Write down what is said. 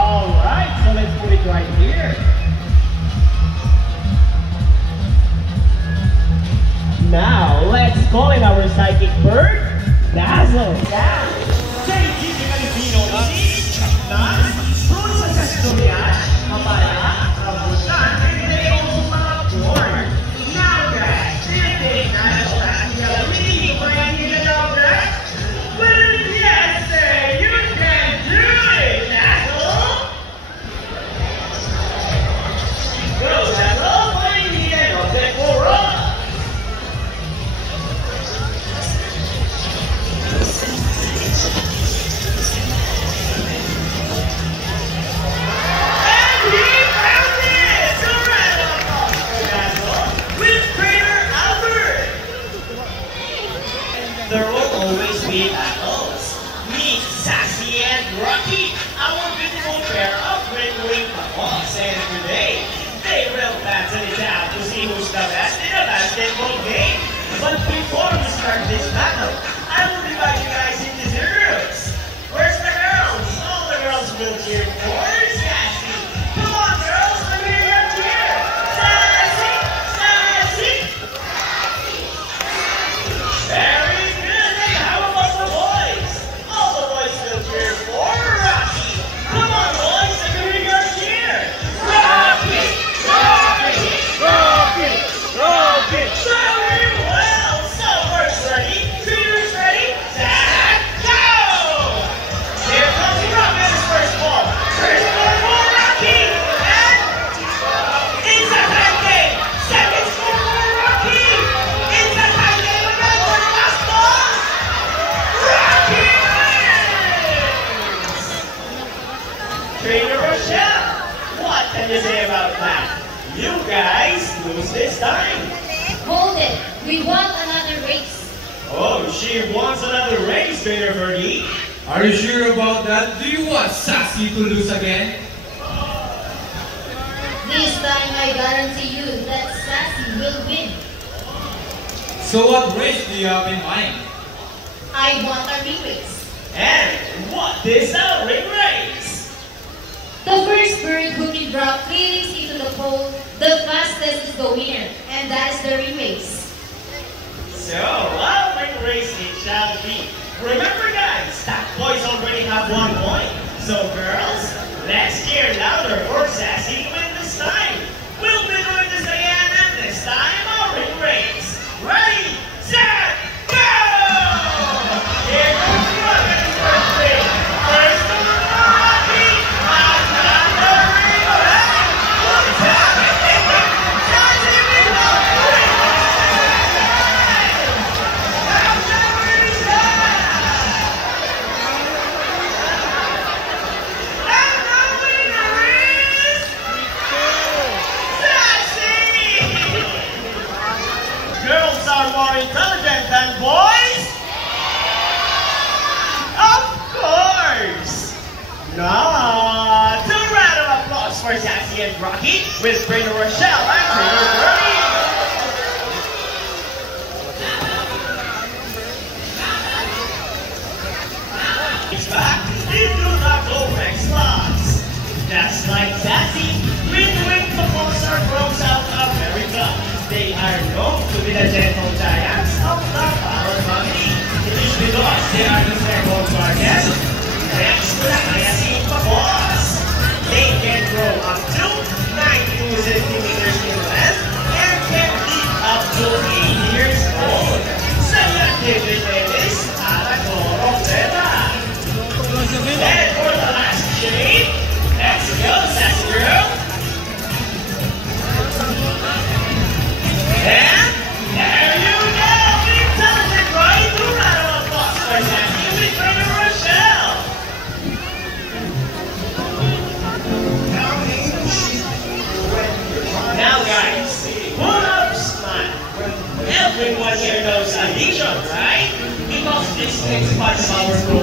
Alright, so let's put it right here. Now, let's call in our psychic bird, Dazzle. Yeah. There will always be battles. Meet Sassy and Rocky, our beautiful pair of ring-wing paws. And today, they will battle it out to see who's the best in a basketball game. But before we start this battle, I will divide you guys into the groups. Where's the girls? All the girls will cheer for Sassy. Come on, girls, let me hear your cheer. Sassy! Sassy! Very what can you say about that? You guys lose this time. Hold it. We want another race. Oh, she wants another race, Trainer Birdie. Are you sure about that? Do you want Sassy to lose again? This time I guarantee you that Sassy will win. So what race do you have in mind? I want a ring race. And what is a ring race? The first bird who can drop 3 rings into the pole, the fastest is the winner, and that is the ring race. So, a ring race it shall be. Remember guys, that boys already have 1 point. So girls, let's cheer louder for Sassy to win this time. We'll be doing this again, and this time a ring race. Ready, set, go! Here goes the first ring. First to the Rocky. More intelligent than boys? Of course! Now, 2 round of applause for Sassy and Rocky with Trainer Rochelle and Trainer Birdie. It's back into the Gorex slots. Just like Sassy, wing-wing paws are grows out of America. They are known to be the gentle giants of the Power family. It is because they are the second largest next to the Hyacinth paws. They can grow up to 92 centimeters in length and can live up to 8 years old. Scientific name is Aragoroptera. And for the last shade, let's go, Sassy girl. And there you go! Intelligent, right? 2 round of applause for Sassy with Trainer Rochelle. Now guys, put up a smile. Everyone here knows addition, right? Because this is part of our program.